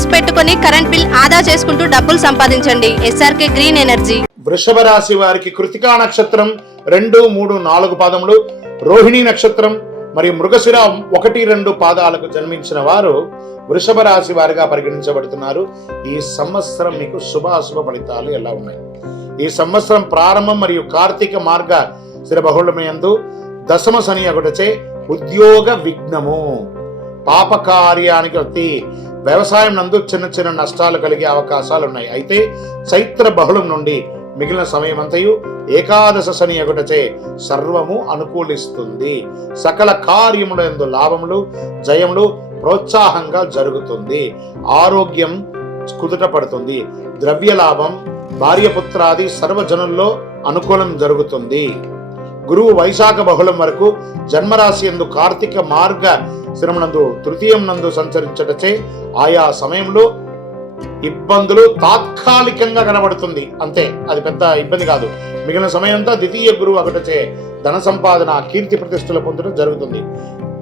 Panels పెట్టుకుని current bill ఆదా చేసుకుంటూ డబ్బులు సంపాదించండి. SRK green energy. వృషభ రాశి వారికి కృతికా నక్షత్రం రెండు మూడు నాలుగు పాదములు. రోహిణి నక్షత్రం మరియు మృగశిర ఒకటి రెండు పాదాలకు జన్మించిన వారు వృషభ రాశి వారిగా పరిగణించబడుతున్నారు. ఈ సంవత్సరం మీకు శుభాశుభ ఫలితాలు ఎలా ఉన్నాయి? ఈ సంవత్సరం ప్రారంభం మరియు కార్తీక మార్గ స్థిర బహుళమయందు దశమ శని ఒకటచే ఉద్యోగ విఘ్నము. పాపకార్యానికి వ్యవసాయం నందు చిన్న చిన్న నష్టాలు కలిగే అవకాశాలు ఉన్నాయి అయితే చైత్ర బహుళం నుండి మిగిలిన సమయమంతయు ఏకాదశ శని ఎగుటచే సర్వము అనుకూలిస్తుంది. సకల కార్యముల ఎందు లాభములు జయములు ప్రోత్సాహంగా జరుగుతుంది. ఆరోగ్యం కుదుట పడుతుంది. ద్రవ్య లాభం భార్యపుత్రాది సర్వజనుల్లో అనుకూలం జరుగుతుంది. గురువు వైశాఖ బహుళం వరకు జన్మరాశి ఎందు కార్తీక మార్గ శ్రమనందు తృతీయం నందు సంచరించటచే ఆయా సమయంలో ఇబ్బందులు తాత్కాలికంగా కనబడుతుంది. అంతే అది పెద్ద ఇబ్బంది కాదు. మిగిలిన సమయంతా ద్వితీయ గురువు ఒకటచే ధన సంపాదన కీర్తి ప్రతిష్టలు పొందడం జరుగుతుంది.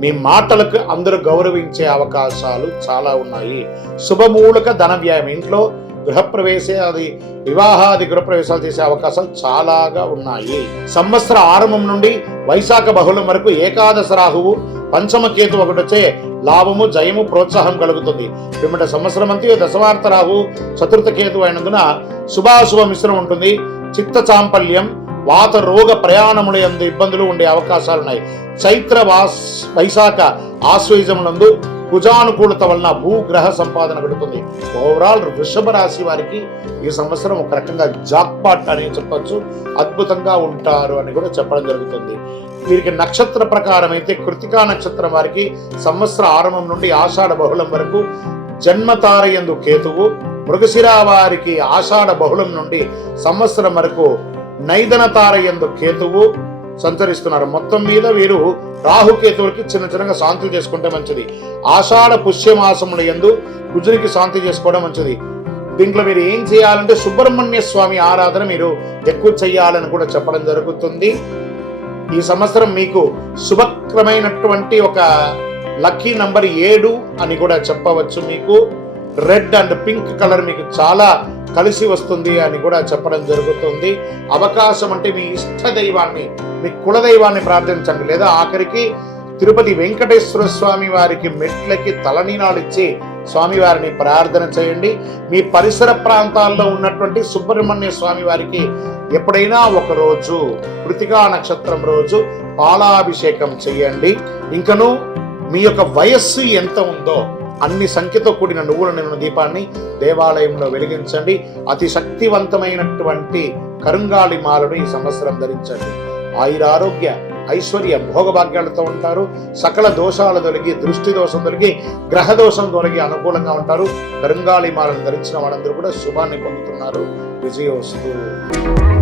మీ మాటలకు అందరూ గౌరవించే అవకాశాలు చాలా ఉన్నాయి. శుభమూలక ధన వ్యయం. ఇంట్లో గృహప్రవేశాది వివాహాది గృహప్రవేశాలు చేసే అవకాశాలు చాలాగా ఉన్నాయి. సంవత్సర ఆరంభం నుండి వైశాఖ బహుళం వరకు ఏకాదశ రాహువు పంచమ కేతు ఒకటి వచ్చే లాభము జయము ప్రోత్సాహం కలుగుతుంది. పిమ్మట సంవత్సరం అంతా దశవార్త రాహు చతుర్థ కేతు అయినందున శుభాశుభ మిశ్రం ఉంటుంది. చిత్త చాంపల్యం వాత రోగ ప్రయాణముల ఎందు ఇబ్బందులు ఉండే అవకాశాలు ఉన్నాయి చైత్ర వాస్ వైశాఖ ఆశ్వయుజములందు కుజానుకూలత వలన భూగ్రహ సంపాదన పెడుతుంది. ఓవరాల్ వృషభ రాశి వారికి ఈ సంవత్సరం ఒక రకంగా జాక్పాట్ అని చెప్పచ్చు. అద్భుతంగా ఉంటారు అని కూడా చెప్పడం జరుగుతుంది. వీరికి నక్షత్ర ప్రకారం అయితే కృతికా నక్షత్రం వారికి సంవత్సర ఆరంభం నుండి ఆషాఢ బహుళం వరకు జన్మతారయందు కేతువు మృగశిర వారికి ఆషాఢ బహుళం నుండి సంవత్సరం వరకు నైదన తారయందు కేతువు సంచరిస్తున్నారు. మొత్తం మీద వీరు రాహుకేతువులకి చిన్న చిన్నగా శాంతి చేసుకుంటే మంచిది. ఆషాఢ పుష్యమాసముల యందు కుజునికి శాంతి చేసుకోవడం మంచిది. దీంట్లో మీరు ఏం చేయాలంటే సుబ్రహ్మణ్య స్వామి ఆరాధన మీరు ఎక్కువ చేయాలని కూడా చెప్పడం జరుగుతుంది. ఈ సంవత్సరం మీకు శుభక్రమైనటువంటి ఒక లక్కీ నంబర్ ఏడు అని కూడా చెప్పవచ్చు మీకు. రెడ్ అండ్ పింక్ కలర్ మీకు చాలా కలిసి వస్తుంది అని కూడా చెప్పడం జరుగుతుంది. అవకాశం అంటే మీ ఇష్ట దైవాన్ని మీ కులదైవాన్ని ప్రార్థించండి. లేదా ఆఖరికి తిరుపతి వెంకటేశ్వర స్వామి వారికి మెట్లకి తలనీనాలు ఇచ్చి స్వామివారిని ప్రార్థన చేయండి. మీ పరిసర ప్రాంతాల్లో ఉన్నటువంటి సుబ్రహ్మణ్య స్వామి వారికి ఎప్పుడైనా ఒకరోజు కృతికా నక్షత్రం రోజు పాలాభిషేకం చేయండి. ఇంకను మీ యొక్క వయస్సు ఎంత ఉందో అన్ని సంఖ్యతో కూడిన నువ్వుల నిన్న దీపాన్ని దేవాలయంలో వెలిగించండి. అతి శక్తివంతమైనటువంటి కరుంగాళి మాలను ఈ సంవత్సరం ధరించండి. ఆయురారోగ్య ఐశ్వర్య భోగభాగ్యాలతో ఉంటారు. సకల దోషాలు తొలగి దృష్టి దోషం తొలగి గ్రహ దోషం తొలగి అనుకూలంగా ఉంటారు. కరుంగాళి మాలను ధరించిన వాళ్ళందరూ కూడా శుభాన్ని పొందుతున్నారు. విజయోస్తు.